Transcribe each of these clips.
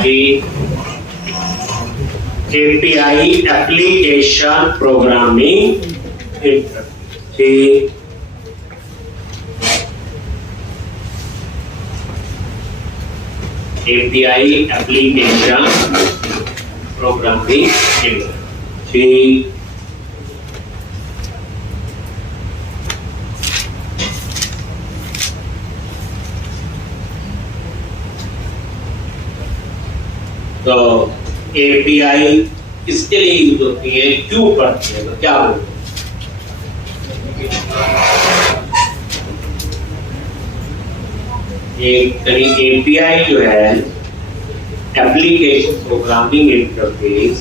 the API application programming interface. API application programming interface. तो API किसके लिए use होती है, क्यों करते हैं, तो क्या बोलते हैं? API जो है एप्लीकेशन प्रोग्रामिंग इंटरफेस,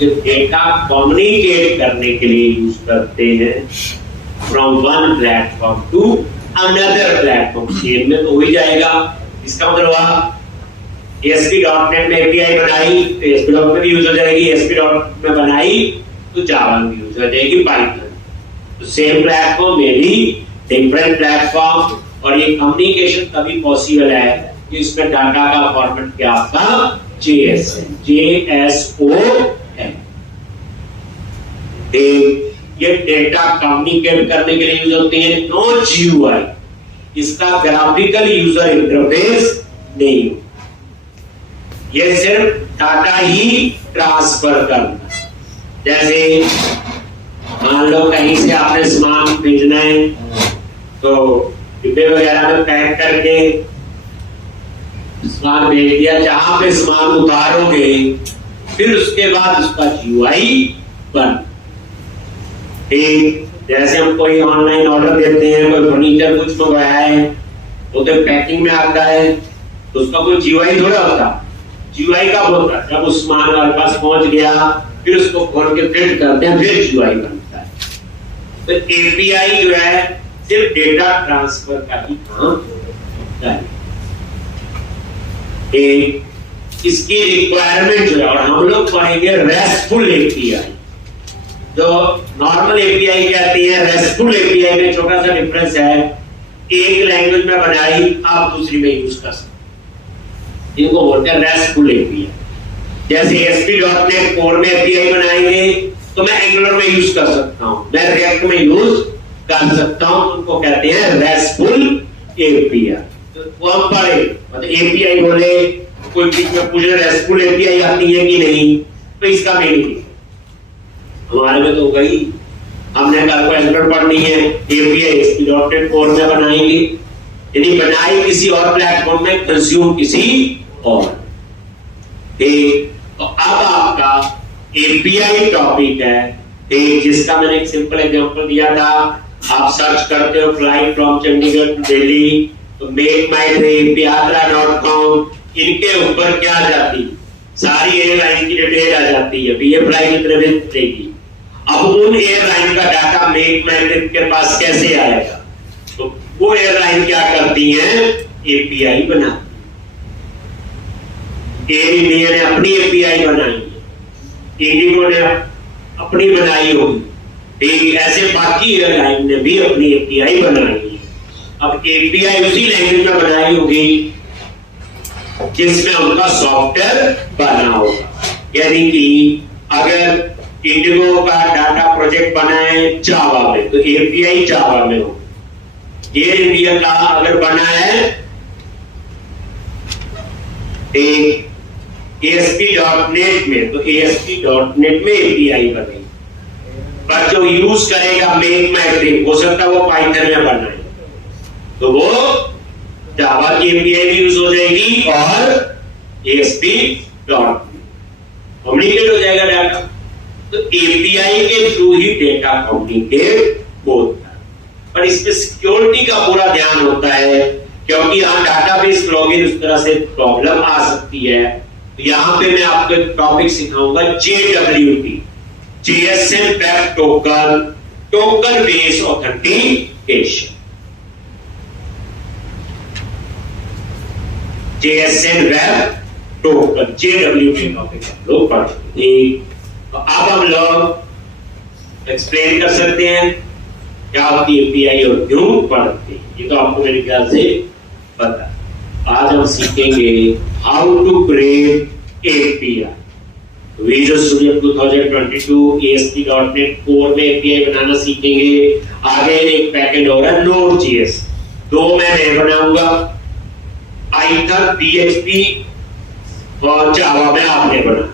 जो डेटा कम्युनिकेट करने के लिए यूज करते हैं from one platform to another platform. Chain में तो हो ही जाएगा। इसका मतलब ASP.NET में API बनाई तो ASP.NET में भी यूज हो जाएगी, ASP.NET में बनाई तो जावा में यूज हो जाएगी, पाइथन। तो सेम प्लेटफॉर्म में भी डिफरेंट प्लेटफॉर्म, और ये कम्युनिकेशन तभी पॉसिबल है कि इसमें डाटा का फॉर्मेट क्या था, JSON। ये डेटा कम्युनिकेट करने के लिए यूज होते हैं, नो GUI। इसका ग्राफिकल यूजर इंटरफेस नहीं हो, ये सिर्फ डाटा ही ट्रांसफर करना। जैसे मान लो कहीं से आपने सामान भेजना है तो डिब्बे वगैरह में पैक करके सामान भेज दिया, जहां पे सामान उतारोगे फिर उसके बाद उसका GUI बन। ठीक जैसे हम कोई ऑनलाइन ऑर्डर देते हैं, कोई फर्नीचर कुछ मंगवाया है, वो तो पैकिंग में आता है, तो उसका कोई GUI थोड़ा होता। GUI का होता है जब उस सामान हमारे पास पहुंच गया, फिर उसको खोल के प्रिंट करते हैं, फिर GUI बनता है। तो API जो है सिर्फ डेटा ट्रांसफर का ही काम होता है। इसकी रिक्वायरमेंट जो है, और हम लोग पढ़ेंगे रेस्टफुल API। जो नॉर्मल API कहती है, रेस्टफुल API में छोटा सा डिफरेंस है। एक लैंग्वेज में बनाई, आप दूसरी में यूज कर सकते, इनको बोलते हैं रेस्टफुल API। जैसे ASP.NET कोर में API बनाएंगे तो मैं एंगुलर में यूज कर सकता हूं, मैं रिएक्ट में यूज कर सकता हूं, उनको कहते हैं रेस्टफुल API। तो वो हम पढ़े, मतलब API बोले, कोई बीच में पूछे रेस्टफुल API आती है कि नहीं, तो इसका मीनिंग हमारे में तो गई, हमने कहा को एंगुलर पढ़नी है, API ASP.NET कोर में बनाएंगे, यानी बनाई किसी और प्लेटफॉर्म में, कंज्यूम किसी और। तो अब आपका API टॉपिक है, जिसका मैंने एक सिंपल एग्जांपल दिया था। आप सर्च करते हो flight from Chandigarh to Delhi, तो मेक माई ट्रिप, यात्रा.com, इनके ऊपर क्या आ जाती, सारी एयरलाइन की डिटेल आ जाती है, ये फ्लाइट कितने बजे चलेगी। अब उन एयरलाइन का डाटा मेक माई ट्रिप के पास कैसे आएगा, तो वो एयरलाइन क्या करती है, API बनाती है। एयर इंडिया ने अपनी API बनाई है, इंडिगो ने अपनी बनाई होगी, ऐसे बाकी एयरलाइन ने भी अपनी API बनाई है। अब API उसी लैंग्वेज में बनाई होगी जिसमें उनका सॉफ्टवेयर बना होगा। यानी कि अगर इंडिगो का डाटा प्रोजेक्ट बना है जावा में, तो API जावा में होगा। एयर इंडिया का अगर बना है एक ASP.NET में, तो ASP.NET में API बनेगी। पर जो यूज करेगा मेक माई ट्रिप, हो सकता है वो पाइथन में बना है, तो वो जावा की API भी यूज हो जाएगी और ASP.NET कम्युनिकेट हो जाएगा डाटा। तो API के थ्रू ही डेटा कम्युनिकेट होता है, पर इसमें सिक्योरिटी का पूरा ध्यान होता है, क्योंकि यहाँ डाटाबेस लॉगिन उस तरह से प्रॉब्लम आ सकती है। तो यहाँ पे मैं आपको एक टॉपिक सिखाऊंगा, JWT, JSON web token, token based authentication. JSON web token, JWT topic हम लोग पढ़ेंगे। तो अब हम लोग एक्सप्लेन कर सकते हैं क्या होती है API और क्यों पढ़ते हैं, ये तो आपको मेरे ख्याल से पता है। आज हम सीखेंगे how to create API. Visual Studio 2022 ASP.NET Core में एपीआई बनाना सीखेंगे। आगे एक पैकेज हो रहा है Node.js, 2 मैं बनाऊंगा, पाइथन, PHP और जावा में आपने बना,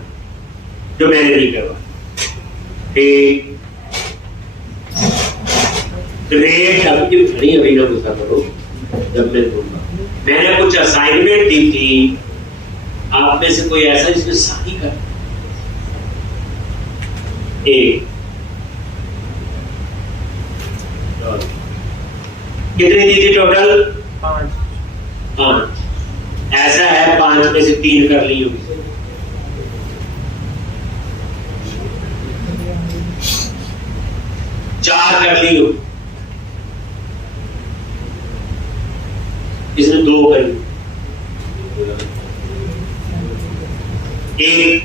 जो मैंने नहीं करवा। क्रिएट अभी ना गुस्सा करो, जब मैं दूंगा। मैंने कुछ असाइनमेंट दी थी, आप में से कोई ऐसा जिसमें सही कर कितनी दी थी टोटल? 5। ऐसा है 5 में से 3 कर ली होगी। चार कर ली होगी, इसमें 2 कर ली। एक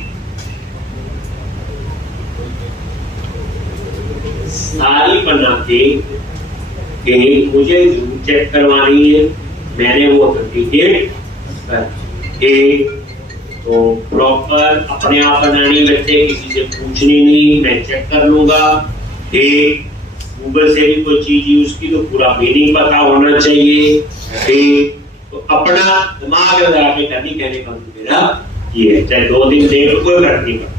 सारी बना के मुझे चेक करवानी है, मैंने वो सर्टिफिकेट कर तो प्रॉपर अपने आप बनानी, बच्चे किसी से पूछनी नहीं, मैं चेक कर लूंगा। गूगल से भी कोई चीज यूज की तो पूरा मीनिंग पता होना चाहिए। तो अपना दिमाग लगा के करनी, कहने का मेरा ये है, चाहे 2 दिन देर कोई फर्क नहीं पड़ता।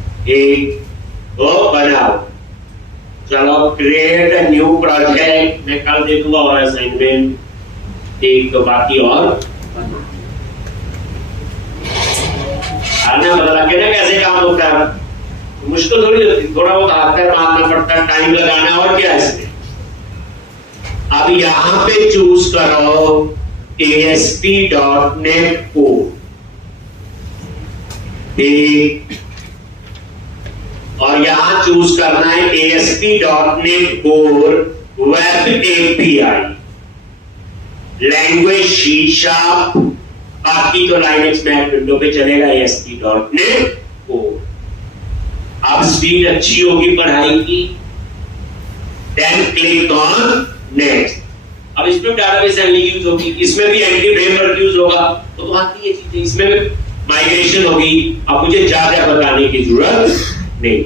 तो बनाओ, चलो क्रिएट अ न्यू प्रोजेक्ट, मैं कल दे दूंगा और असाइनमेंट एक, तो बाकी और आना बदला के ना कैसे काम होता है, मुश्किल थोड़ी होती, थोड़ा बहुत हाथ पैर मारना पड़ता है, टाइम लगाना, और क्या है इसमें। अब यहां पे चूज करो ASP.NET Core, और यहां चूज करना है ASP.NET Core web API, language C#, बाकी तो लाइनक्स मैक विंडो पे चलेगा ASP.NET Core। अब स्पीड अच्छी होगी पढ़ाई की, देन क्लिक ऑन नेक्स्ट। अब इसमें डाटाबेस हैंडलिंग यूज होगी, इसमें भी एंटी फ्रेमवर्क यूज होगा, तो आती है चीजें, इसमें भी माइग्रेशन होगी। अब मुझे ज्यादा बताने की जरूरत नहीं।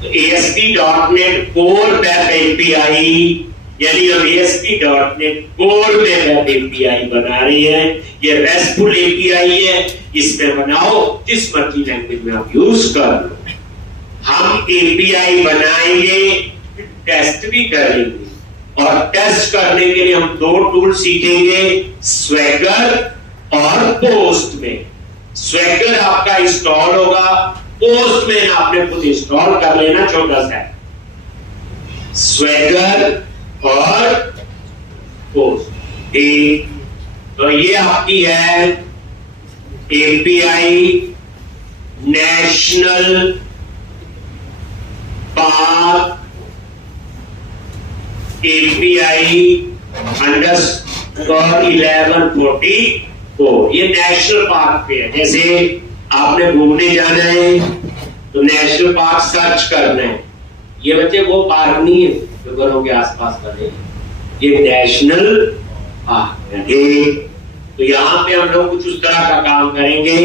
तो ASP.NET Core वेब API, यानी हम ASP.NET Core में वेब API बना रहे हैं। ये रेस्टफुल API है, इसमें बनाओ, जिस मर्जी लैंग्वेज में आप यूज कर लो। हम API बनाएंगे, टेस्ट भी करेंगे, और टेस्ट करने के लिए हम 2 टूल सीखेंगे, स्वैगर और पोस्टमैन। स्वैगर आपका इंस्टॉल होगा, पोस्टमैन आपने खुद इंस्टॉल कर लेना, छोटा सा स्वैगर और पोस्ट। तो ये आपकी है API नेशनल पार्क API _ 1144। ये नेशनल पार्क पे है। जैसे आपने घूमने जाना है तो नेशनल पार्क सर्च करना है, ये बच्चे वो पार्क नहीं है जो घरों के आसपास बने, ये नेशनल पार्क है। तो यहाँ पे हम लोग कुछ उस तरह का काम करेंगे।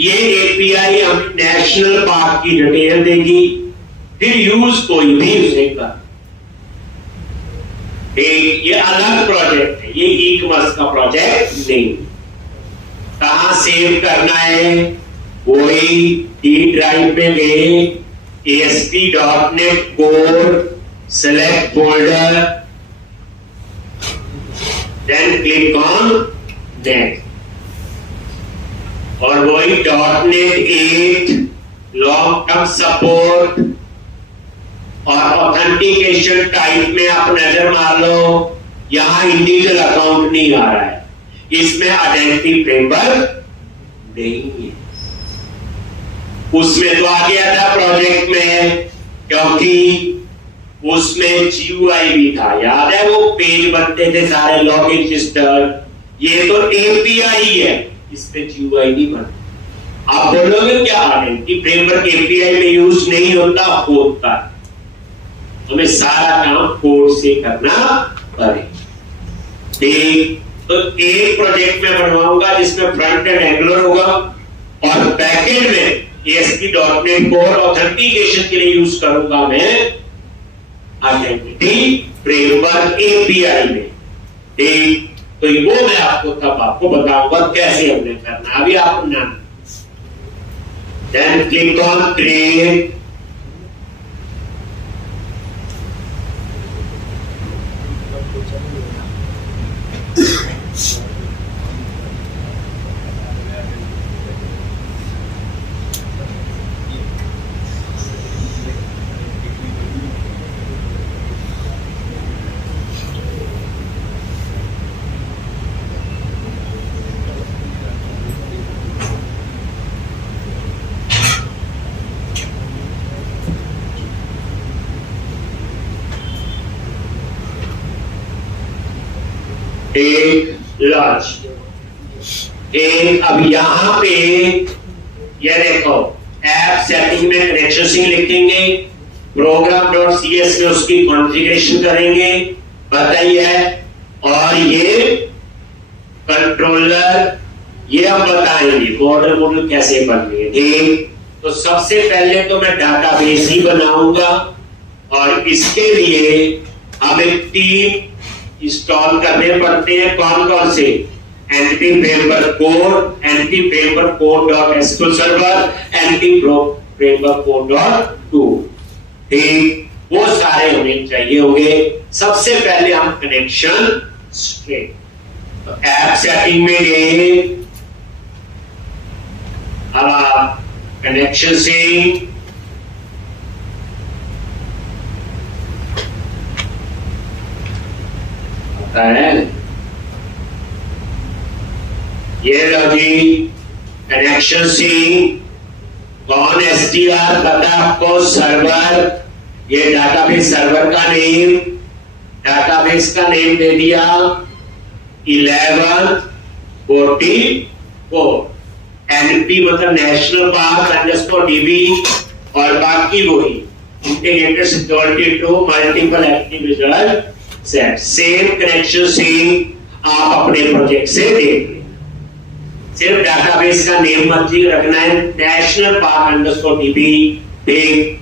ये API हम नेशनल पार्क की डिटेल देगी, फिर यूज कोई भी उसे कर। ये अलग प्रोजेक्ट है, ये ई-कॉमर्स का प्रोजेक्ट नहीं। कहां सेव करना है, वही D ड्राइव में गए, ASP.NET Core, select folder, then click on next, और वही .NET 8 लॉन्ग टर्म सपोर्ट और ऑथेंटिकेशन टाइप में आप नजर मार लो, यहां इंडिविजुअल अकाउंट नहीं आ रहा है, इसमें आइडेंटिटी फ्रेमवर्क नहीं है। उसमें तो आ गया था प्रोजेक्ट में, क्योंकि उसमें GUI भी था, याद है वो पेज बनते थे सारे लॉगिन रजिस्टर। ये तो API है, इस पे GUI नहीं बनता। आप बोलोगे क्या आइडेंटिटी फ्रेमवर्क API में यूज नहीं होता? होता है। हमें सारा काम कोड से करना पड़ेगा। तो एक प्रोजेक्ट में बनवाऊंगा जिसमें फ्रंट एंड एंगुलर होगा और बैकएंड में ASP.NET कोर ऑथेंटिकेशन के लिए यूज करूंगा मैं आइडेंटिटी फ्रेमवर्क API में। ठीक, तो वो मैं आपको बताऊंगा कैसे हमने करना। अभी आप देन क्लिक ऑन क्रिएट। एक लॉन्च एक। अब यहां पे ये देखो ऐप सेटिंग में कनेक्शन सिंह लिखेंगे, program.cs में उसकी कॉन्फ़िगरेशन करेंगे, बताइए। और ये कंट्रोलर ये हम बताएंगे मॉडल कैसे बनने। ठीक, तो सबसे पहले तो मैं डाटाबेस ही बनाऊंगा और इसके लिए हमें 3 इंस्टॉल करने पड़ते हैं। कौन कौन से? NP framework core, NP framework core SQL server, NP framework core tools. ठीक, वो सारे हमें चाहिए होंगे। सबसे पहले हम कनेक्शन स्ट्रेट, तो ऐप सेटिंग में गए, अब आप कनेक्शन से है ये लो जी कनेक्शन सी। कौन SDR पता आपको? सर्वर, ये डाटाबेस सर्वर का नेम, डाटाबेस का नेम दे दिया 1144। NP मतलब नेशनल पार्क अंडरस्कोर DB और बाकी वही integrated security to multiple active result set. Same connection से आप अपने प्रोजेक्ट से देख लें। सिर्फ डाटाबेस का नेम मत जी रखना है, नेशनल पार्क अंडरस्कोर DB। ठीक,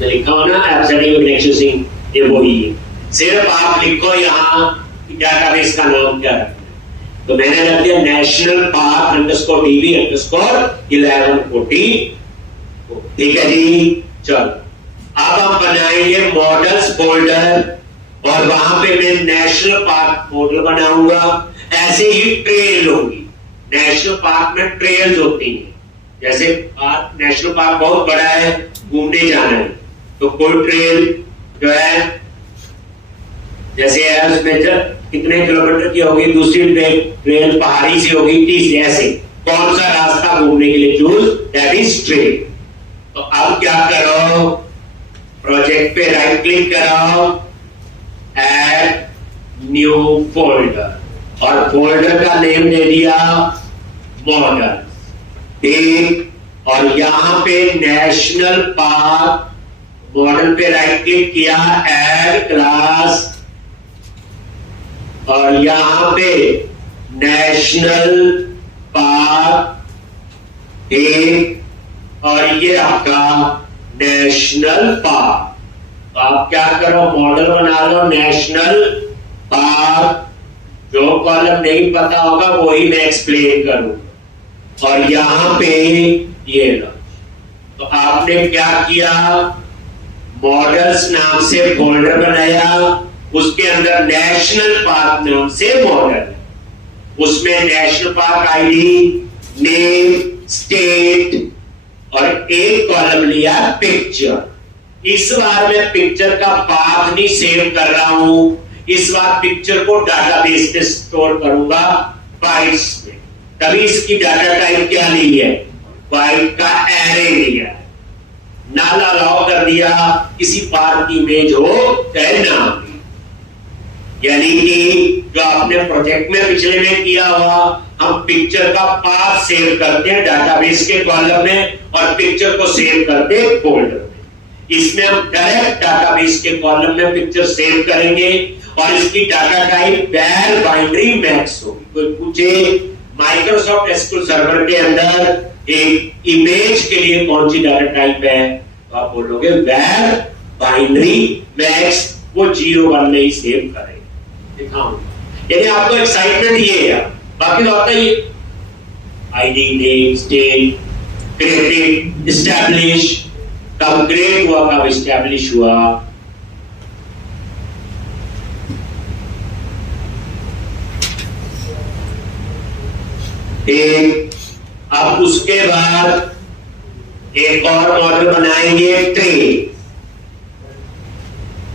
लिखा हो ना ऐप सेटिंग कनेक्शन सिंह, ये वही है। सिर्फ आप लिखो यहाँ डाटाबेस का नाम क्या रखना है, तो मैंने रख दिया national park underscore DB underscore 1140। ठीक है जी, चलो अब हम बनाएंगे मॉडल्स फोल्डर और वहां पे मैं नेशनल पार्क मॉडल बनाऊंगा। ऐसे ही ट्रेल होगी, नेशनल पार्क में ट्रेल्स होती हैं। जैसे नेशनल पार्क बहुत बड़ा है, घूमने जाना है तो कोई ट्रेल जो है जैसे है उसमें कितने किलोमीटर की होगी, दूसरी ट्रेल पहाड़ी से होगी 30। ऐसे कौन सा रास्ता घूमने के लिए चूज, दैट इज ट्रेल। तो अब क्या करो, प्रोजेक्ट पे राइट क्लिक करो, ऐड न्यू फोल्डर और फोल्डर का नेम दे दिया मॉडल। ठीक, और यहां पे नेशनल पार्क मॉडल पे राइट क्लिक किया, ऐड क्लास, और यहां पे नेशनल पार्क। ठीक, और ये आपका नेशनल पार्क। तो आप क्या करो, मॉडल बना लो नेशनल पार्क। जो कॉलम नहीं पता होगा वही मैं एक्सप्लेन करूंगा। और यहां पे ये लो, तो आपने क्या किया, मॉडल्स नाम से फोल्डर बनाया, उसके अंदर नेशनल पार्क नाम से मॉडल, उसमें national park ID, name, state और एक कॉलम लिया पिक्चर। इस बार मैं पिक्चर का पाथ नहीं सेव कर रहा हूं, इस बार पिक्चर को डाटाबेस में स्टोर करूंगा बाइट्स में। तभी इसकी डाटा टाइप क्या ली है, बाइट का एरे लिया, नाल अलाउ कर दिया किसी पार्क की इमेज हो चाहे ना हो। यानी कि जो आपने प्रोजेक्ट में पिछले में किया हुआ, हम पिक्चर का पाथ सेव करते हैं डाटाबेस के कॉलम में और पिक्चर को सेव करते हैं फोल्डर में। इसमें हम डायरेक्ट डाटाबेस के कॉलम में पिक्चर सेव करेंगे और इसकी डाटा टाइप वैर बाइनरी मैक्स होगी। कोई पूछे माइक्रोसॉफ्ट एसक्यूएल सर्वर के अंदर एक इमेज के लिए कौन सी डाटा टाइप है, तो आप बोलोगे वैर बाइनरी मैक्स, वो 0 1 में ही सेव करें। दिखाऊंगा, यानी आपको एक्साइटमेंट ये है, बाकी तो आता ही ID, name, state, created, establish, कब क्रिएट हुआ, कब एस्टैब्लिश हुआ। अब उसके बाद एक और मॉडल बनाएंगे ट्रेन।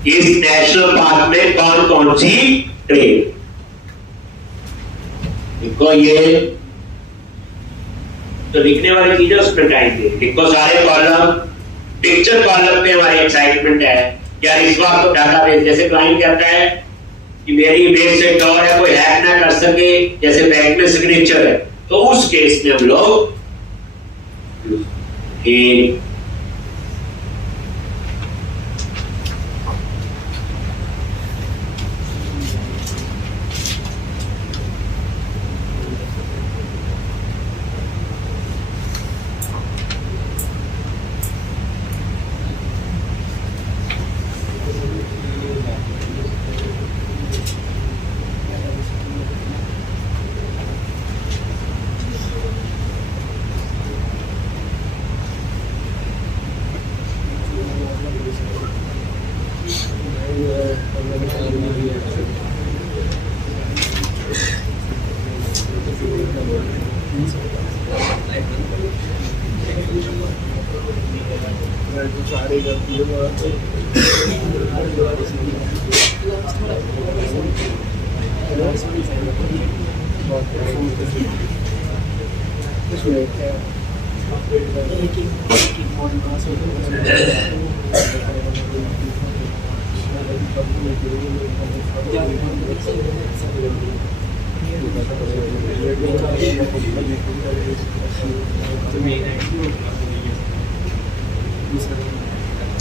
इस नेशनल पार्क में कौन कौन सी ट्रेन, देखो ये तो लिखने वाली चीजें उसमें टाइम दे, देखो सारे कॉलम, पिक्चर कॉलम पे हमारी एक्साइटमेंट है यार। इस बार तो डाटाबेस, जैसे क्लाइंट कहता है कि मेरी इमेज से कवर है, कोई हैक ना कर सके, जैसे बैंक में सिग्नेचर है, तो उस केस में हम लोग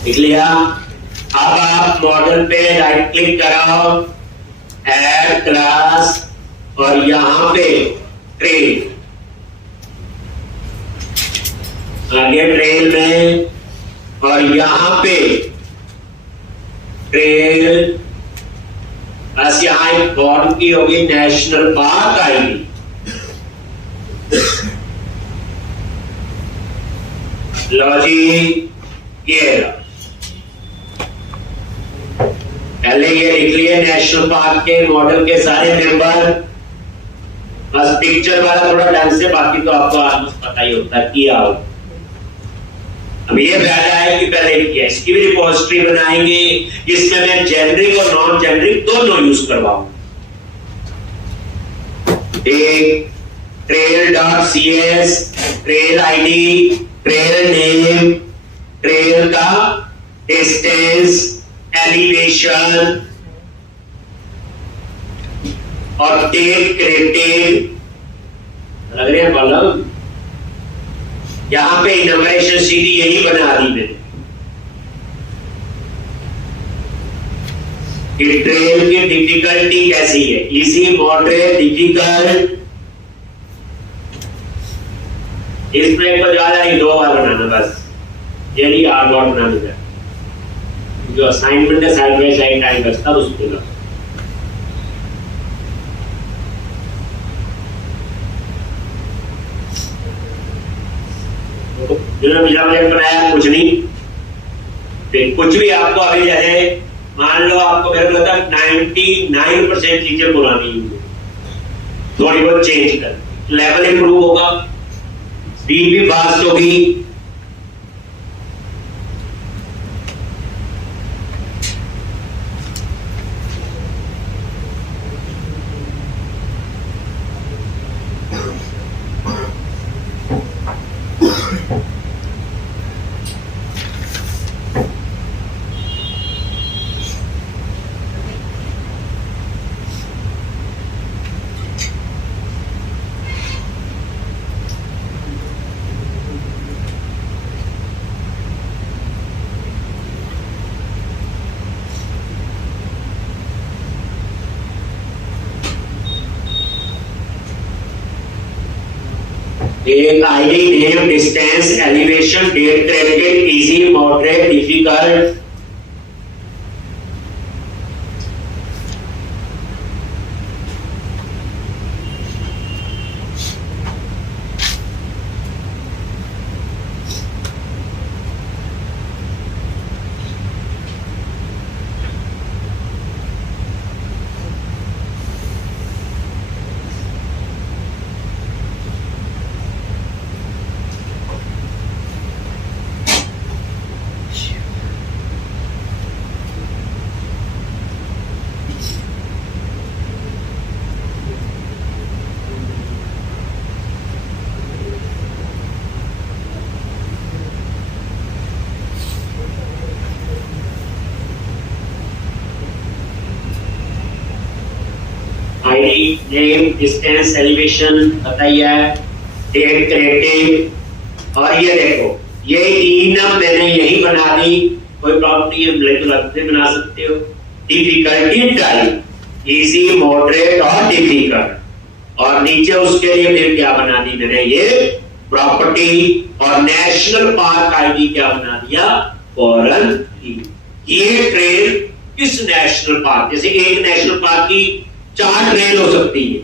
लिख लिया। अब आप मॉडल पे राइट क्लिक कराओ, ऐड क्लास, और यहां पे ट्रेन, आगे ट्रेन में, और यहां पे ट्रेन, बस यहां एक फॉर्म की होगी नेशनल पार्क आईडी। लो जी, ये पहले ये लिख लिए नेशनल पार्क के मॉडल के सारे मेंबर, बस पिक्चर वाला थोड़ा ढंग से, बाकी तो आपको आसपास पता ही होता है किया हो। अब ये फायदा है कि पहले इसकी भी रिपोजिटरी बनाएंगे, इसमें मैं जेनरिक और नॉन जेनरिक दोनों यूज करवाऊंगा। एक trail.cs, trail ID, trail name, trail का डिस्टेंस, एलिवेशन और डेट क्रिएटेड, लग रहे हैं कॉलम। यहां पे इनोवेशन सीडी यही बना दी मैंने कि ट्रेल की डिफिकल्टी कैसी है, इजी, मॉडरेट, डिफिकल्ट। इसमें एक तो ज्यादा नहीं, 2 बार बनाना बस, ये नहीं 8 बार बनाने का। जो असाइनमेंट है साइड बाय साइड टाइम बचता है उसके लिए। बनाया कुछ नहीं, कुछ भी आपको अभी जैसे मान लो आपको मेरे को लगता है 99% चीजें पुरानी होंगी, थोड़ी बहुत चेंज कर, लेवल इंप्रूव होगा, स्पीड भी फास्ट होगी। एक ID name, distance, elevation, date created, easy, moderate, difficult. ID name, distance, elevation बताइए, डेट क्रेडिट। और ये देखो, ये इनम मैंने यही बना दी, कोई प्रॉब्लम नहीं है, अलग से बना सकते हो। डिफिकल्टी टाइप, इजी, मॉडरेट और डिफिकल्ट। और नीचे उसके लिए फिर क्या बना दी मैंने, ये प्रॉपर्टी। और नेशनल पार्क आईडी क्या बना दिया, फॉरेन की। ये ट्रेन किस नेशनल पार्क, जैसे एक नेशनल पार्क की 4 ट्रेन हो सकती है,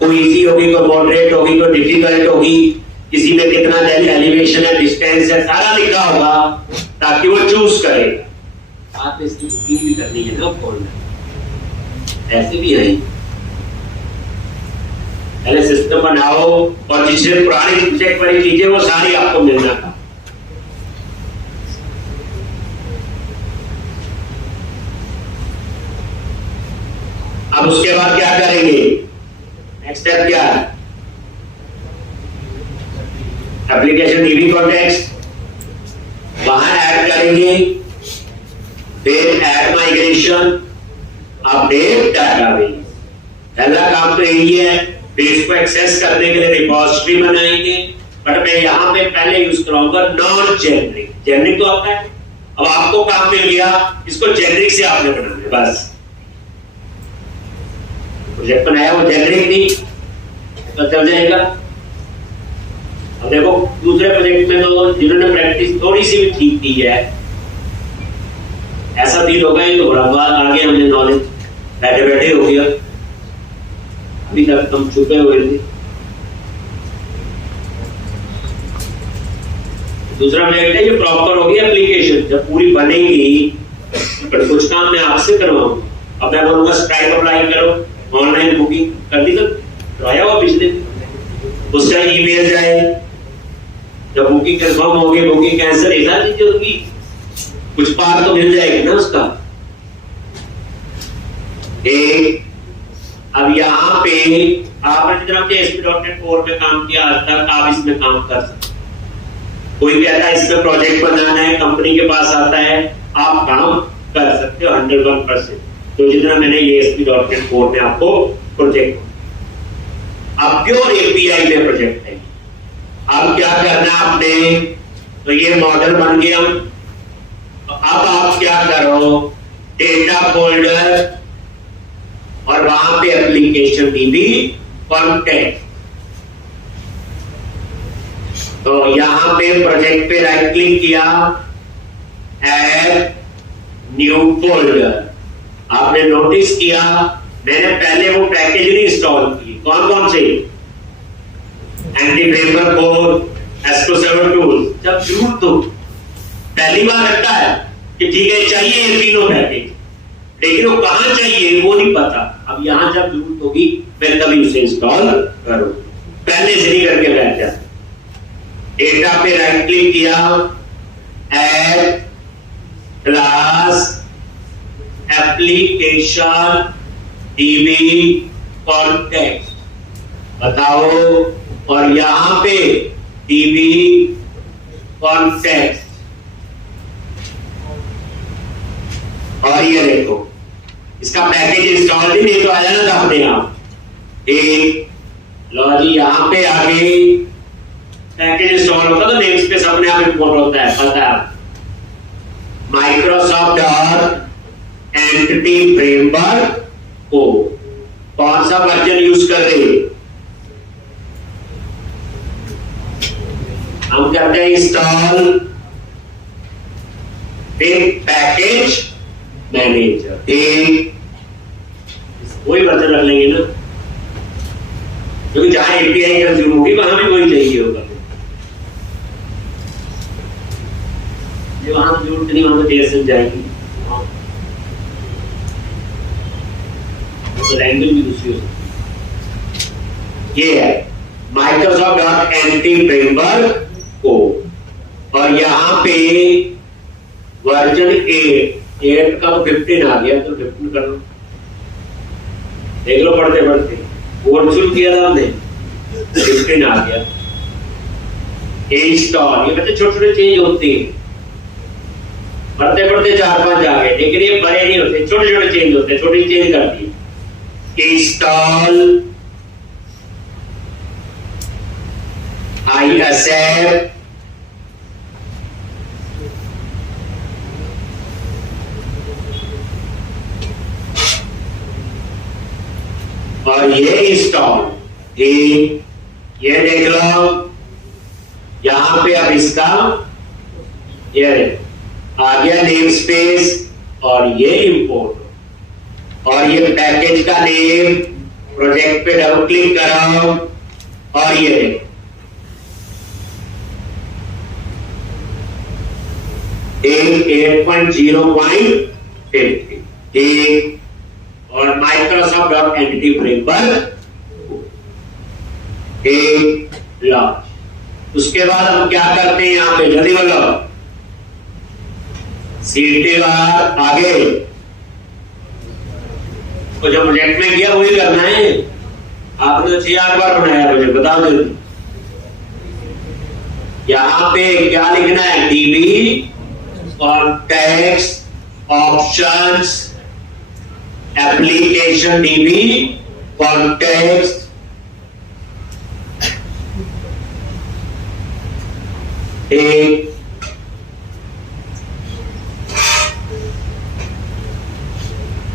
कोई इजी होगी, कोई मॉडरेट होगी, कोई डिफिकल्ट होगी, किसी में कितना एलिवेशन है, डिस्टेंस है, सारा लिखा होगा ताकि वो चूज करेगा। आप इसकी बुकिंग भी करनी है ना फोन, ऐसे भी है। पहले सिस्टम बनाओ और जिससे पुरानी चेक वाली चीजें वो सारी आपको मिलना था। अब उसके बाद क्या करेंगे, नेक्स्ट स्टेप क्या है, एप्लीकेशन डीबी कॉन्टेक्स्ट वहां ऐड करेंगे, फिर ऐड माइग्रेशन, अपडेट डाटाबेस। पहला काम तो यही है, बेस को एक्सेस करने के लिए रिपोजिटरी बनाएंगे, बट मैं यहां पे पहले यूज कराऊंगा नॉन जेनरिक। जेनरिक तो आता है, अब आपको काम मिल गया, इसको जेनरिक से आपने बनाना है बस। प्रोजेक्ट बनाया वो जेनरिक नहीं तो चल जाएगा। अब देखो दूसरे प्रोजेक्ट में तो जिन्होंने प्रैक्टिस थोड़ी सी भी ठीक की है, ऐसा फील होगा ये तो बड़ा बात, आगे हमने नॉलेज बैठे बैठे हो गया, अभी तक हम छुपे हुए थे। दूसरा प्रोजेक्ट है ये प्रॉपर होगी एप्लीकेशन, जब पूरी बनेगी पर कुछ काम मैं आपसे करवाऊं। अब मैं बोलूंगा स्ट्राइप अप्लाई करो, ऑनलाइन बुकिंग कर दी, तो आया हुआ पिछले उसका ईमेल जाए, जब बुकिंग कंफर्म होगी, बुकिंग कैंसिल ऐसा चीजें होगी, कुछ पार तो मिल जाएगी ना उसका। एक अब यहाँ पे आपने जब ASP.NET Core में काम किया आज तक, आप इसमें काम कर सकते। कोई कहता है इसमें प्रोजेक्ट बनाना है, कंपनी के पास आता है, आप काम कर सकते हो 101%। तो जितना मैंने ASP.NET Core में आपको प्रोजेक्ट, अब प्योर API में प्रोजेक्ट है। अब क्या करना है आपने, तो ये मॉडल बन गया। अब आप क्या करो, डेटा फोल्डर और वहां पे एप्लीकेशन डीबी कॉन्टेक्ट। तो यहां पे प्रोजेक्ट पे राइट क्लिक किया, ऐड न्यू फोल्डर। आपने नोटिस किया मैंने पहले वो पैकेज नहीं इंस्टॉल की, कौन कौन से, anti framework code, SQ7 tool. जब जरूरत हो पहली बार लगता है कि ठीक है चाहिए ये तीनों पैकेज, लेकिन वो कहां चाहिए वो नहीं पता। अब यहां जब जरूरत होगी मैं तभी उसे इंस्टॉल करो, पहले से नहीं करके बैठ जा। डेटा पे राइट क्लिक किया, add class application dB context बताओ, और यहां पे डीबी कॉन्टेक्स्ट। और ये देखो इसका पैकेज इंस्टॉल भी नहीं तो आ जाना था अपने आप। एक लो जी यहां पे आगे पैकेज इंस्टॉल होता तो नेम स्पेस अपने आप इंपोर्ट होता है, पता है। माइक्रोसॉफ्ट और एंटिटी फ्रेमवर्क को कौन सा वर्जन यूज कर रहे हैं, करते हैं इंस्टॉल पैकेज मैनेजर, ठीक, वही वर्जन रख लेंगे ना, क्योंकि जहां एपीआई कंज्यूम होगी वहां भी वही चाहिए होगा। जो वहां जरूरत नहीं वहां तो डीएसएल जाएगी, तो लैंग्वेज भी दूसरी हो सकती है। ये है माइक्रोसॉफ्ट डॉट एंटी फ्रेमवर्क को, और यहाँ पे वर्जन 8 का तो 15 आ गया, तो 15 कर लो, देख लो पढ़ते पढ़ते, कोड शुरू किया था हमने, 15 आ गया। इंस्टॉल, ये बच्चे छोटे छोटे चेंज होते हैं, पढ़ते पढ़ते 4-5 आ गए, लेकिन ये बड़े नहीं होते, छोटे छोटे चेंज होते हैं, छोटी चेंज कर दी। इंस्टॉल आई एक्सेप्ट, और ये इंस्टॉल, ठीक, ये देख लो यहां पे। अब इसका ये आ गया नेम स्पेस, और ये इंपोर्ट, और ये पैकेज का नेम, प्रोजेक्ट पे डबल क्लिक करो, और ये 8.0.50, ठीक, और माइक्रोसॉफ्ट डॉट एंटिटी फ्रेमवर्क, एक लॉन्च। उसके बाद हम क्या करते हैं यहां पे, जल्दी बोलो, CTR आगे, तो जो प्रोजेक्ट में किया वही करना है। आपने 6-8 बार बनाया प्रोजेक्ट, बताओ जल्दी। यहां पे क्या लिखना है, DB context options application, DB context एक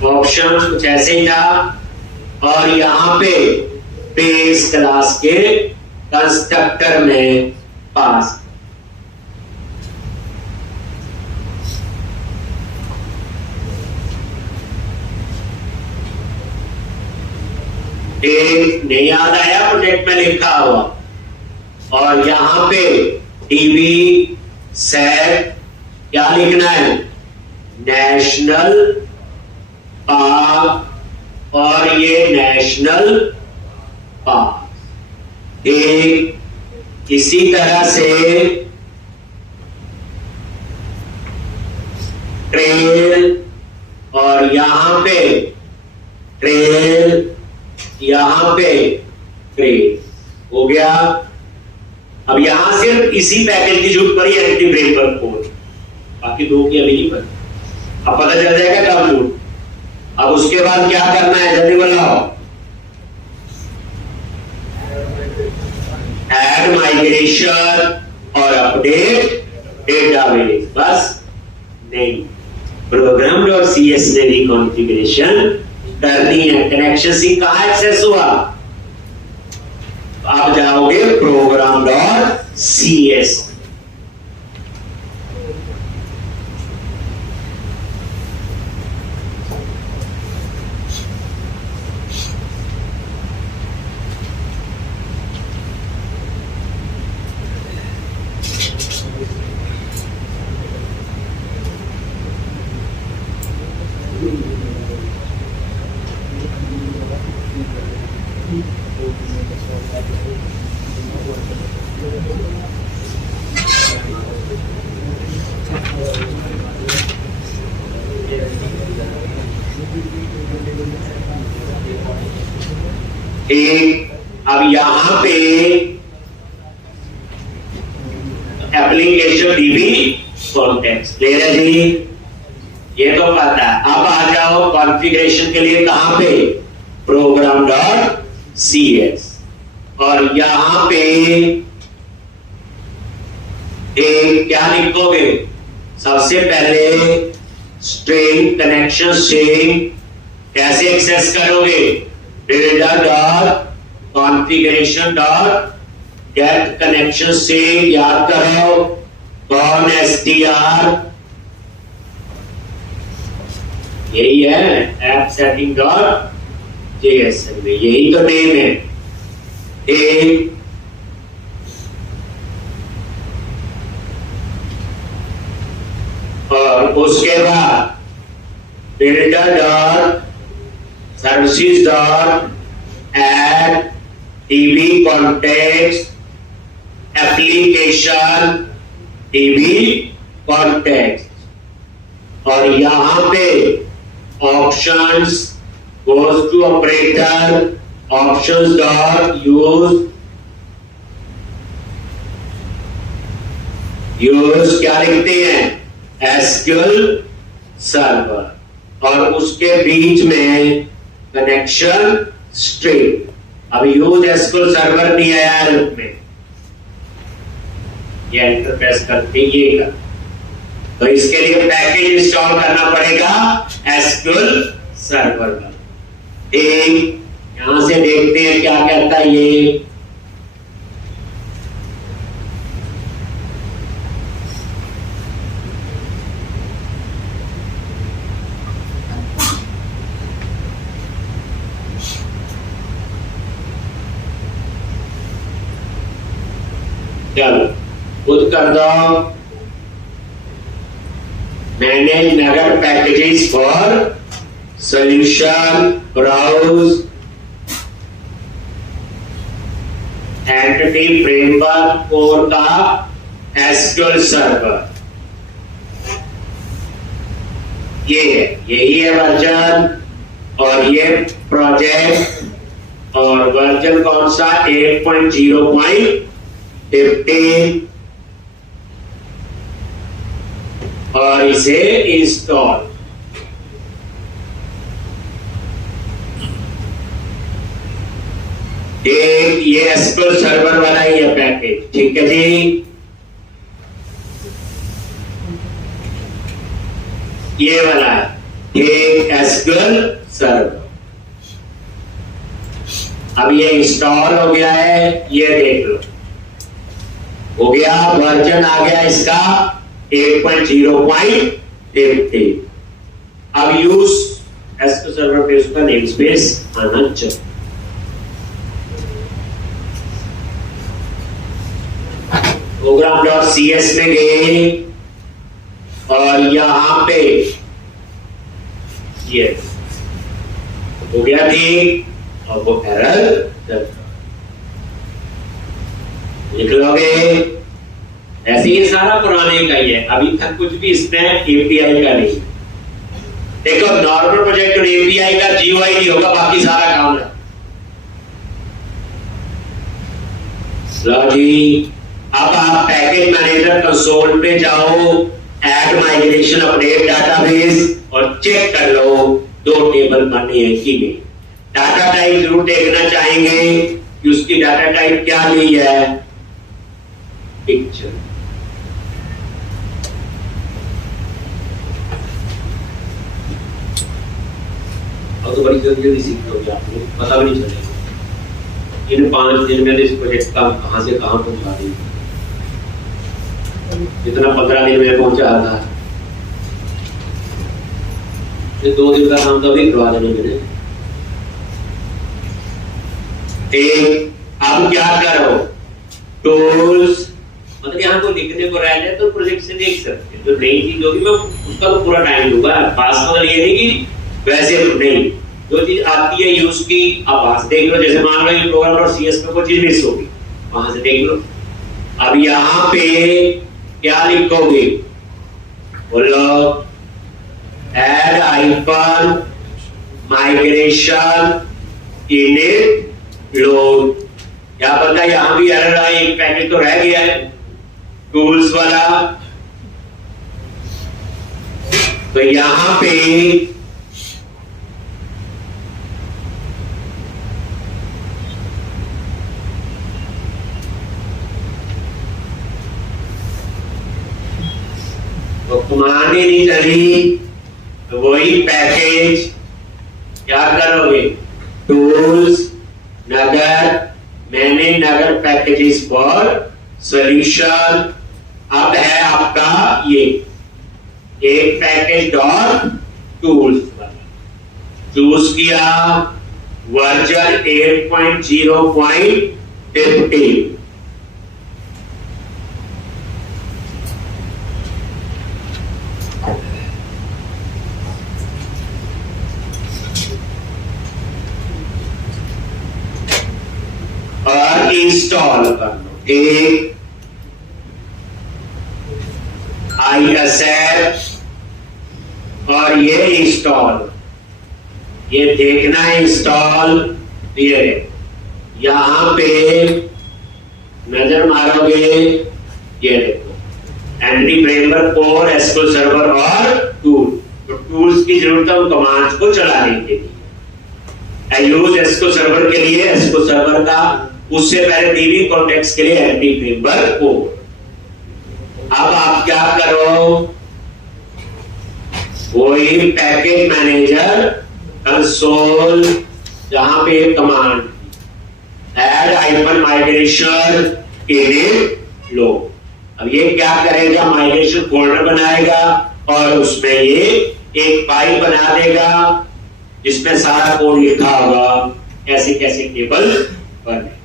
ऑप्शन कुछ ऐसे ही था, और यहां पे बेस क्लास के कंस्ट्रक्टर में पास, एक नहीं याद आया प्रोजेक्ट में लिखा हुआ, और यहां पे DB सेट क्या लिखना है, नेशनल पार्क, और ये नेशनल पार्क। एक इसी तरह से ट्रेल, और यहां पे ट्रेल, यहां पे ट्रेल हो गया। अब यहां सिर्फ इसी पैकेज की जरूरत पड़ी एंटिटी फ्रेमवर्क कोड, बाकी दो की अभी नहीं पड़ी, अब पता चल जाएगा कब जरूरत। अब उसके बाद क्या करना है, जल्दी बताओ, ऐड माइग्रेशन और अपडेट डेटाबेस, बस नहीं, प्रोग्राम डॉट CS ने रिकॉन्फ़िगरेशन करनी है। कनेक्शन सी कहां एक्सेस हुआ, आप जाओगे प्रोग्राम डॉट CS, एक। अब यहां पे एप्लीकेशन DB कॉन्टेक्स्ट ले रहे जी, ये तो पता है। अब आ जाओ कॉन्फ़िगरेशन के लिए कहां पे, प्रोग्राम डॉट CS, और यहां पे एक क्या लिखोगे, सबसे पहले स्ट्रिंग कनेक्शन स्ट्रिंग कैसे एक्सेस करोगे, data dot configuration dot get connection से याद करो कौन str, यही है ऐप सेटिंग डॉट JSL में, यही तो नेम है। एक और उसके बाद builder dot services dot add TV context application TV context, और यहां पे options goes to operator options dot use क्या लिखते हैं SQL सर्वर, और उसके बीच में कनेक्शन स्ट्रिंग। अब यूज SQL सर्वर नहीं आया रूप में, ये एंटरप्रेस करते ये कर, तो इसके लिए पैकेज इंस्टॉल करना पड़ेगा SQL सर्वर का। एक यहां से देखते हैं क्या कहता है ये, चलो खुद कर दो। Manage NuGet packages for solution browse entity framework core का SQL सर्वर, ये है, यही है वर्जन, और ये प्रोजेक्ट, और वर्जन कौन सा 8.0.15, और इसे इंस्टॉल। एक ये SQL सर्वर वाला ही है पैकेज, ठीक है जी। ये वाला एक SQL सर्वर, अब ये इंस्टॉल हो गया है, ये देख लो हो गया, वर्जन आ गया इसका 8.0.15। अब यूज SQL सर्वर पे उसका नेम स्पेस आना चाहिए। program.cs में गए और यहां पे ये हो गया थी, और वो एरर लिख लोगे। ऐसे ये सारा पुराने का ही है, अभी तक कुछ भी इसमें API का नहीं। देखो नॉर्मल प्रोजेक्ट और API का GUI नहीं होगा, बाकी सारा काम है। जी अब आप पैकेज मैनेजर कंसोल पे जाओ, ऐड माइग्रेशन अपडेट डाटाबेस, और चेक कर लो 2 टेबल बने हैं कि नहीं। डाटा टाइप जरूर देखना चाहेंगे कि उसकी डाटा टाइप क्या ली है, पिक्चर। और तो बड़ी जल्दी सीख लोगे, आपको पता भी नहीं चलेगा इन 5 दिन में इस प्रोजेक्ट का कहां से कहां पहुंचा दी, जितना 15 दिन में पहुंचा था, ये 2 दिन का काम तो अभी करवा देना मैंने। एक अब क्या करो, टूल्स, मतलब यहाँ को लिखने को रह जाए तो प्रोजेक्ट से देख सकते हैं, जो नई चीज होगी मैं उसका तो पूरा टाइम दूंगा। पास मतलब ये नहीं कि वैसे नहीं, जो चीज आती है यूज की आप वहां से देख लो। जैसे मान लो ये प्रोग्राम और CS में कोई चीज मिस होगी, वहां से देख लो। अब यहाँ पे क्या लिखोगे, बोलो add icon migration init load. क्या पता यहां भी एरर आए, एक पैकेज तो रह गया है टूल्स वाला, तो यहां पे तो तुम्हारी नहीं चली तो वही पैकेज क्या करोगे, टूल्स नगर, मैंने नगर पैकेजेस फॉर सॉल्यूशन। अब है आपका ये एक पैकेज और टूल्स चूज किया, वर्जन 8.0.15। और इंस्टॉल कर लो एक आई एक्सेप्ट और ये इंस्टॉल, ये देखना है इंस्टॉल। ये यहां पे नजर मारोगे, ये देखो entry framework core SQL server और टूल। तो टूल्स की जरूरत है उन कमांड्स को चलाने के लिए। यूज एसक्यूएल सर्वर के लिए एसक्यूएल सर्वर का, उससे पहले डीबी कॉन्टेक्स्ट के लिए एंट्री फ्रेमवर्क कोर। अब आप क्या करो, कोई पैकेज मैनेजर कंसोल, जहां पे command add hyphen migration init लो। अब ये क्या करेगा, माइग्रेशन फोल्डर बनाएगा और उसमें ये एक फाइल बना देगा जिसमें सारा कोड लिखा होगा, कैसे कैसे टेबल बने।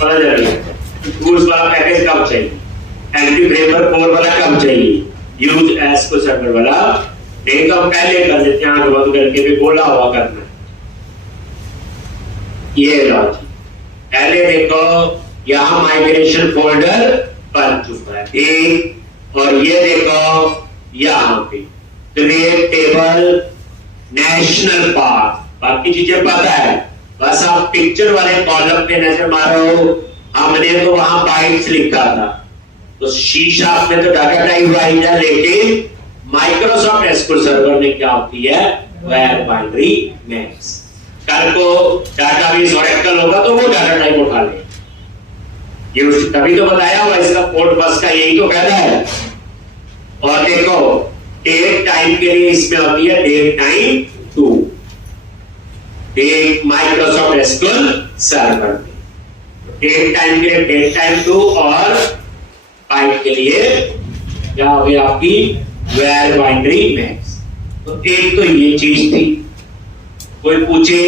टूल्स वाला पैकेज कब चाहिए, एंट्री फ्रेमवर्क कोर वाला कब चाहिए, यूज एसक्यूएल सर्वर वाला नहीं तो हम पहले कर देते हैं, आंख बंद करके भी बोला हुआ करना। ये लॉजिक पहले देखो, यहां माइग्रेशन फोल्डर बन चुका है एक, और ये देखो यहां पे क्रिएट टेबल नेशनल पाथ, बाकी चीजें पता है, बस आप पिक्चर वाले कॉलम पे नजर मारो। हमने तो वहां बाइट्स लिखा था, तो शीशा में तो डाटा टाइप बाइट है, लेकिन माइक्रोसॉफ्ट एसक्यूएल सर्वर में क्या होती है, वेर बाइनरी मैप्स। कल को डाटाबेस ऑरेकल होगा तो वो डाटा टाइप उठा ले, ये तभी तो बताया हुआ इसका कोड बस का यही तो कहता है। और देखो डेट टाइम के लिए इसमें होती है date time 2, date Microsoft SQL server में डेट टाइम के लिए डेट टाइम 2 और पाइप के लिए क्या हो गई आपकी वेर बाइनरी मैप्स। तो एक तो ये चीज थी। कोई पूछे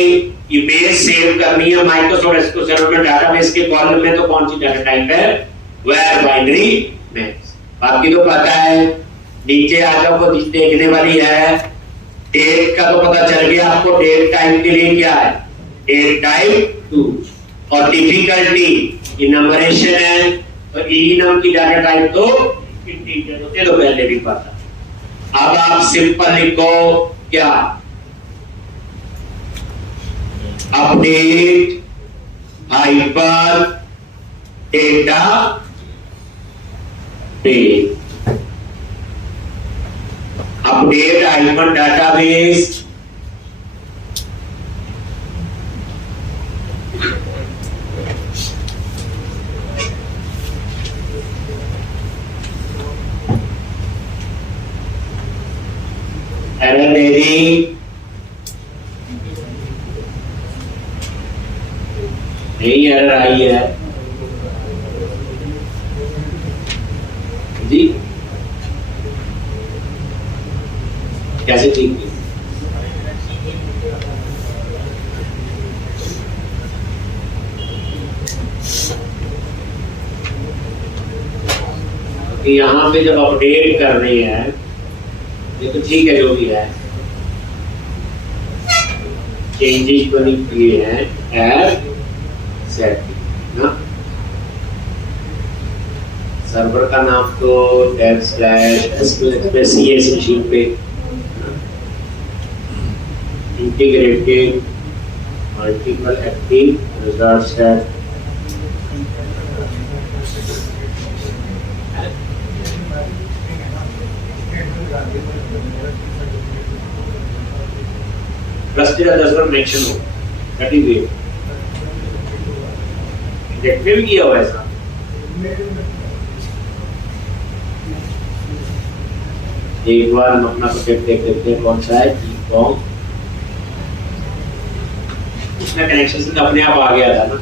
इमेज सेव करनी है माइक्रोसॉफ्ट एसक्यूएल सर्वर में डाटाबेस के कॉलम में, तो कौन सी डाटा टाइप है, वेर बाइनरी मैप्स। बाकी तो पता है, नीचे आ जाओ को देखने वाली है, डेट का तो पता चल गया आपको, डेट टाइम के लिए क्या है, डेट टाइप 2। और डिफिकल्टी इनमरेशन है, तो इनम की डाटा टाइप तो इंटीजर होते, तो पहले भी पता। अब आप सिंपल लिखो क्या, update hyphen database, update hyphen database error दे दी, नहीं एरर आई है जी, कैसे ठीक की, यहां पे जब अपडेट कर रही है, ये तो ठीक है जो भी है, चेंजेस तो नहीं किए हैं, ऐड सेटिंग ना, सर्वर का नाम तो /SQL CS मशीन पे integrated multiple active result set, plus 10 बार मेंशन हो, दैट इज इट। देखने भी किया हुआ ऐसा, एक बार हम अपना प्रोजेक्ट देख लेते हैं कौन सा है, उसमें कनेक्शन अपने आप आ गया था ना।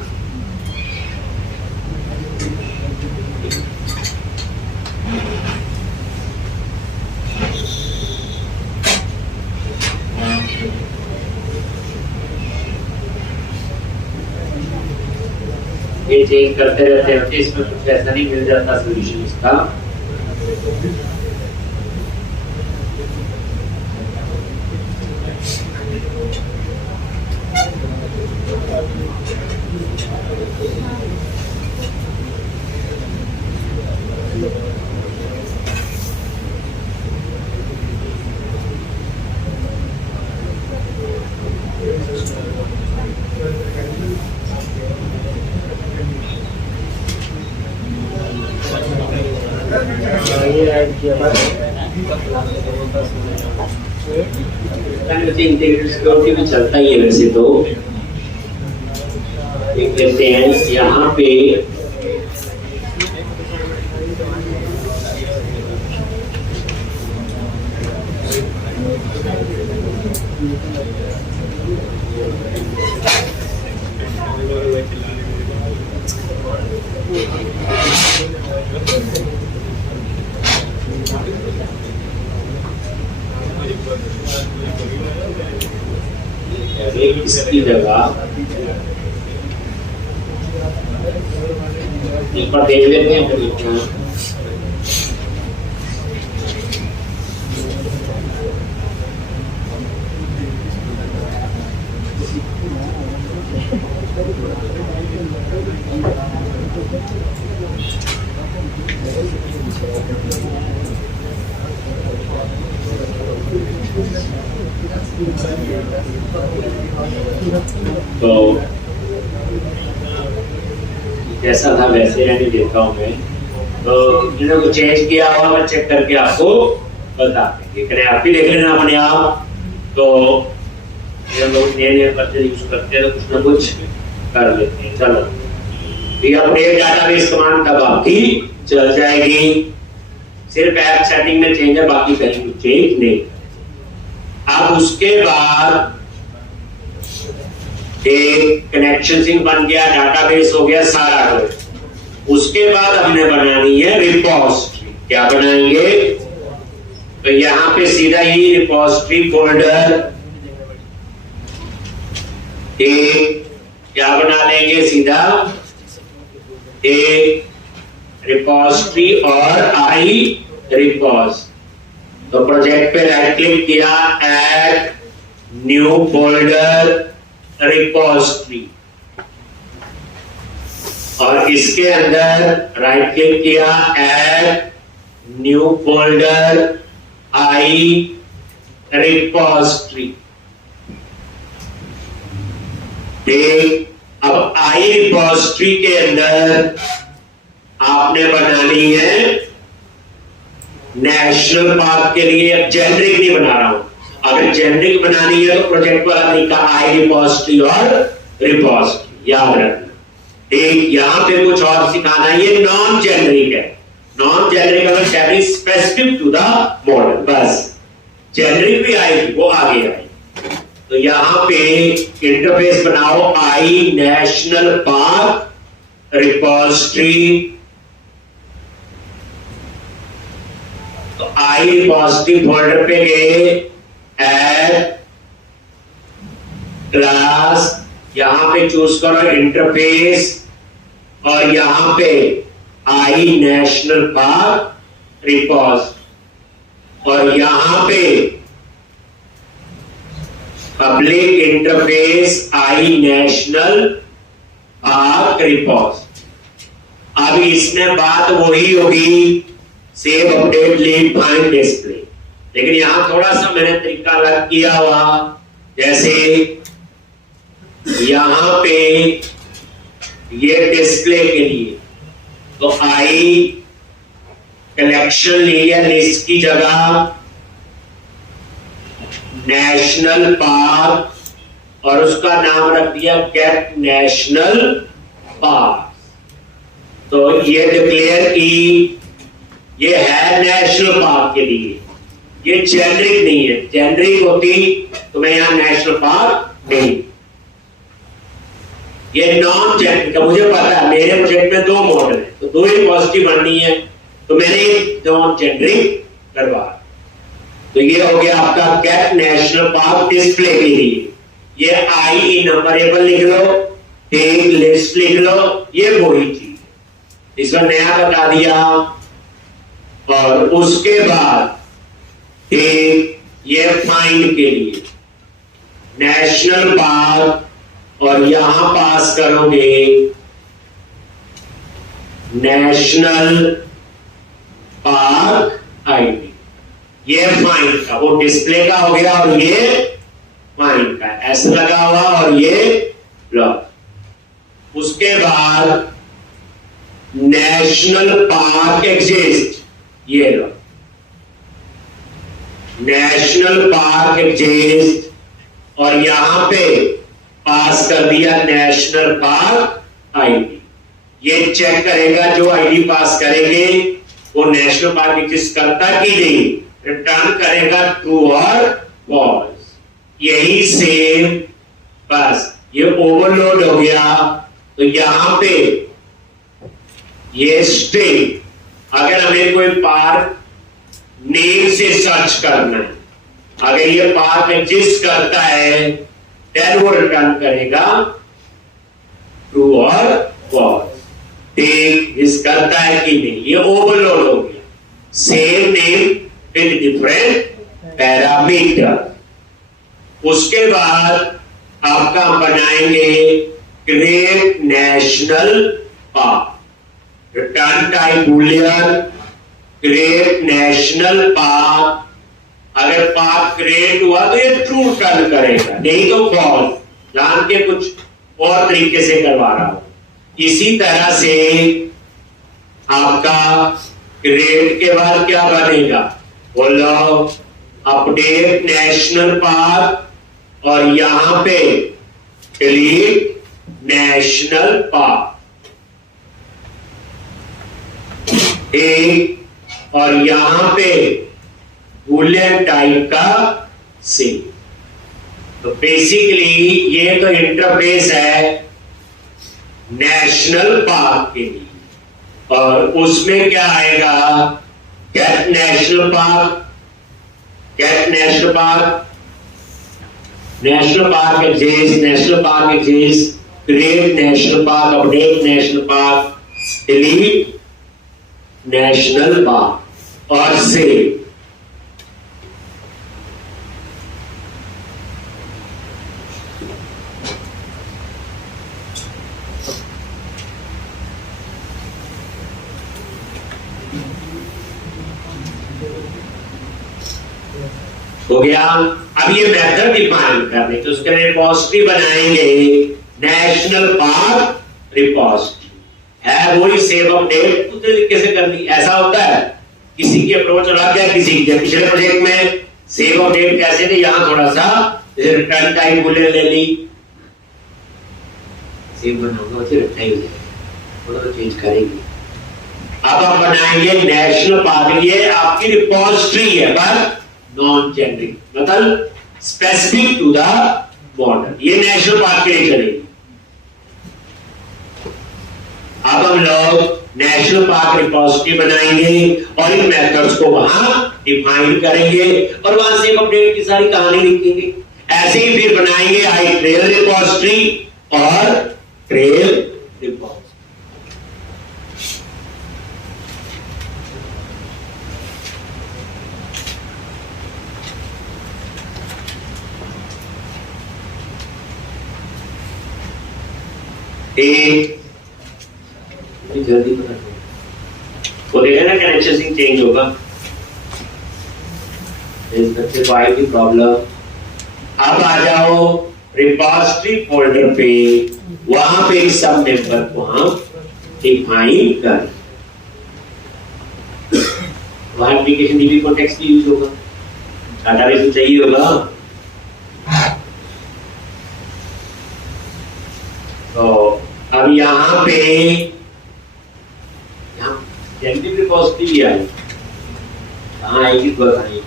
ये चेंज करते रहते हैं, इसमें कुछ ऐसा नहीं मिल जाता सोल्यूशन इसका। सिक्योरिटी में चलता ही है वैसे तो। देख लेते हैं यहाँ पे इसकी जगह एक बार देख लेते हैं फिर तो जैसा था वैसे रहने देता हूँ मैं। तो इन्होंने को चेंज किया हुआ मैं चेक करके आपको बता देंगे, आप भी देख लेना अपने आप। तो ये लोग नए बच्चे यूज करते हैं तो कुछ ना कुछ कर लेते हैं। चलो ये अपडेट डाटाबेस कमांड तब आपकी चल जाएगी। सिर्फ ऐप सेटिंग में चेंज है, बाकी कहीं कुछ चेंज नहीं। अब उसके बाद एक कनेक्शन सिंक बन गया, डाटाबेस हो गया सारा कुछ। उसके बाद हमने बनानी है रिपोजिटरी। क्या बनाएंगे? तो यहां पे सीधा ही रिपोजिटरी फोल्डर क्या बना लेंगे, सीधा एक रिपोजिटरी और आई रिपोज। तो प्रोजेक्ट पे राइट क्लिक किया, ऐड न्यू फोल्डर रिपोजिटरी, और इसके अंदर राइट क्लिक किया, ऐड न्यू फोल्डर आई रिपोजिटरी। अब आई रिपोजिटरी के अंदर आपने बनानी है नेशनल पार्क के लिए। अब जेनरिक नहीं बना रहा हूं, अगर जेनरिक बनानी है तो प्रोजेक्ट वाला तरीका आई रिपोजिटरी और रिपोजिटरी याद रखना। एक यहां पे कुछ और सिखाना है, ये नॉन जेनरिक है। नॉन जेनरिक अगर that is specific to the model, बस जेनरिक भी आएगी, वो आगे आएगी। तो यहां पे इंटरफेस बनाओ, आई नेशनल पार्क रिपोजिटरी। तो आई रिपोजिटरी फोल्डर पे गए, ऐड क्लास, यहां पे चूज करो इंटरफेस, और यहां पे आई नेशनल पार्क रिपोज, और यहां पे पब्लिक इंटरफेस आई नेशनल पार्क रिपोज। अब इसमें बात वही होगी, save update leave find display, लेकिन यहां थोड़ा सा मैंने तरीका अलग किया हुआ। जैसे यहां पे ये डिस्प्ले के लिए तो आई कलेक्शन ली है, लिस्ट की जगह नेशनल पार्क, और उसका नाम रख दिया गेट नेशनल पार्क। तो ये डिक्लेयर की ये है नेशनल पार्क के लिए, ये जेनरिक नहीं है। जेनरिक होती तो मैं यहां नेशनल पार्क नहीं। ये नॉन जेनरिक का मुझे पता है, मेरे प्रोजेक्ट में 2 मॉडल है तो 2 ही पॉजिटिव बननी है, तो मैंने नॉन जेनरिक करवा। तो ये हो गया आपका कैट नेशनल पार्क डिस्प्ले के लिए। ये आई नंबरेबल लिख लो, एक लिस्ट लिख लो, ये वही चीज इसमें नया बता दिया। और उसके बाद एक ये फाइंड के लिए नेशनल पार्क और यहां पास करोगे नेशनल पार्क आईडी। ये फाइंड का, वो डिस्प्ले का हो गया और ये फाइंड का एस लगा हुआ और ये ब्लॉक। उसके बाद नेशनल पार्क एग्जिस्ट, ये लो नेशनल पार्क एग्जिस्ट और यहां पे पास कर दिया नेशनल पार्क आईडी। ये चेक करेगा, जो आईडी पास करेंगे वो नेशनल पार्क एग्जिस्ट करता कि नहीं, रिटर्न करेगा ट्रू और फॉल्स। यही सेम, बस ये ओवरलोड हो गया। तो यहां पे ये स्ट्रिंग, अगर हमें कोई पार्क नेम से सर्च करना है, अगर ये पार्क एग्जिस्ट करता है देन वो रिटर्न करेगा ट्रू और फॉल्स। ठीक इस करता है कि नहीं, ये ओवरलोड हो गया। Same name with different parameter. उसके बाद आपका बनाएंगे create national park, return type Boolean create national park. अगर पार्क क्रिएट हुआ तो ये ट्रू रिटर्न करेगा, नहीं तो फॉल्स। जान के कुछ और तरीके से करवा रहा हूं। इसी तरह से आपका क्रिएट के बाद क्या बनेगा, बोलो अपडेट नेशनल पार्क और यहां पे डिलीट नेशनल पार्क। एक और यहां पे बूलियन टाइप का सी। तो बेसिकली ये तो इंटरफेस है नेशनल पार्क के लिए, और उसमें क्या आएगा, get national park, get national park, national park exist, national park exist, create national park, update national park, delete national park और सेव। हो गया। अब ये मेथड डिफाइन करने, तो उसके लिए रिपोजिटरी बनाएंगे नेशनल पार्क रिपोजिटरी है, वही सेव अपडेट दूसरे तरीके से करनी। ऐसा होता है किसी की अप्रोच अलग है, किसी की। पिछले प्रोजेक्ट में सेव अपडेट कैसे थे, यहां थोड़ा सा जैसे रिटर्न टाइप बूलियन ले ली, सेव बनाऊंगा फिर रिटर्न हो जाएगा, थोड़ा तो चेंज करेंगे। अब आप बनाएंगे नेशनल पार्क, ये आपकी रिपोजिटरी है पर नॉन जेनरिक, मतलब स्पेसिफिक टू द मॉडल। ये नेशनल पार्क के लिए चलेगी। अब हम लोग नेशनल पार्क रिपोजिटरी बनाएंगे और इन मेथड्स को वहां डिफाइन करेंगे और वहां से अपडेट की सारी कहानी लिखेंगे। ऐसे ही फिर बनाएंगे आई ट्रेल रिपोजिटरी और ट्रेल रिपोजिटरी। जल्दी पता वो देखा ना कनेक्शन सिंह चेंज होगा, इस बच्चे को आएगी प्रॉब्लम। अब आ जाओ रिपोजिटरी फोल्डर पे, वहां पे सब मेंबर को हम डिफाइन कर, वहां एप्लीकेशन डीबी कॉन्टेक्स्ट यूज होगा, डाटाबेस तो चाहिए होगा। तो अब यहां पे जेनरिक रिपोजिटरी आई, कहां आएगी तो बताइए।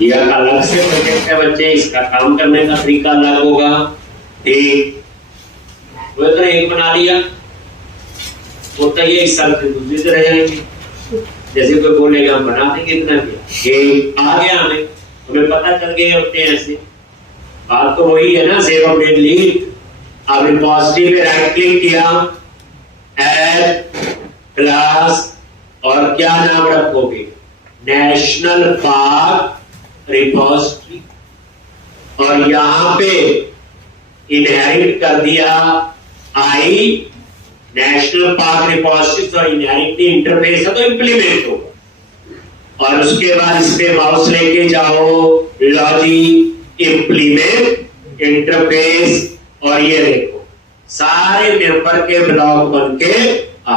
ये अलग से प्रोजेक्ट है बच्चे, इसका काम करने का तरीका अलग होगा। ठीक वो तो एक बना लिया, वो तो ये इस साल से दूसरी से रह जाएंगे। जैसे कोई बोलेगा हम बना देंगे इतना क्या, ये आ गया हमें पता चल गए होते हैं ऐसे। बात तो वही है ना, सेव अपडेट लीड। अब रिपोजिटरी पे राइट क्लिक किया, ऐड क्लास, और क्या नाम रखोगे, नेशनल पार्क रिपोजिटरी। और यहां पे इनहेरिट कर दिया आई नेशनल पार्क रिपोजिटरी, और इनहेरिट इंटरफेस है तो इंप्लीमेंट हो। और उसके बाद इस पे माउस लेके जाओ, लॉजिक इंप्लीमेंट इंटरफेस, और ये देखो सारे मेंबर के ब्लॉक बन के आ।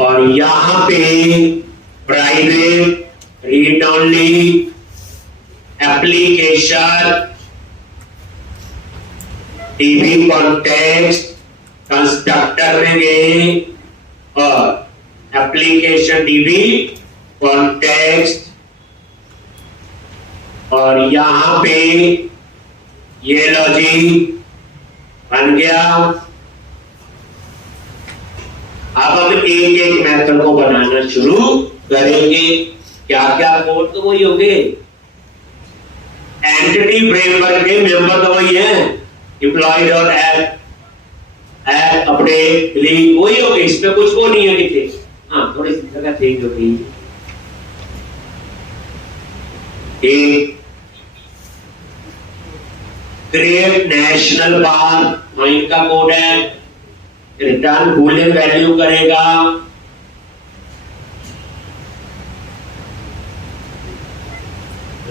और यहां पे private, read only, application, TV context, constructor में गए, और एप्लीकेशन टीवी कॉन्टेक्स्ट, और यहां पे ये लॉजिक बन गया। अब हम एक एक मेथड को बनाना शुरू करेंगे। क्या क्या कोड तो वही होंगे, एंटिटी फ्रेमवर्क के मेंबर तो वही है, employ dot add update link वही होंगे, इसमें कुछ वो नहीं है लिखे। हाँ, थोड़ी सी जगह चेंज हो गई। क्रिएट नेशनल पार्क, वहीं का कोड है, रिटर्न बूलियन वैल्यू करेगा,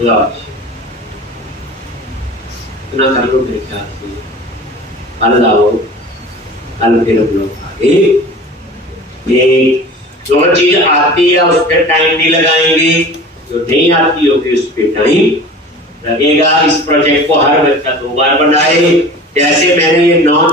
लॉज इतना कर लो मेरे ख्याल से। कल आओ, कल फिर हम लोग आगे ये जो चीज आती है उस पर टाइम नहीं लगाएंगे, जो नहीं आती होगी उस पर टाइम लगेगा। इस प्रोजेक्ट को हर बच्चा 2 बार बनाए। जैसे मैंने ये नॉन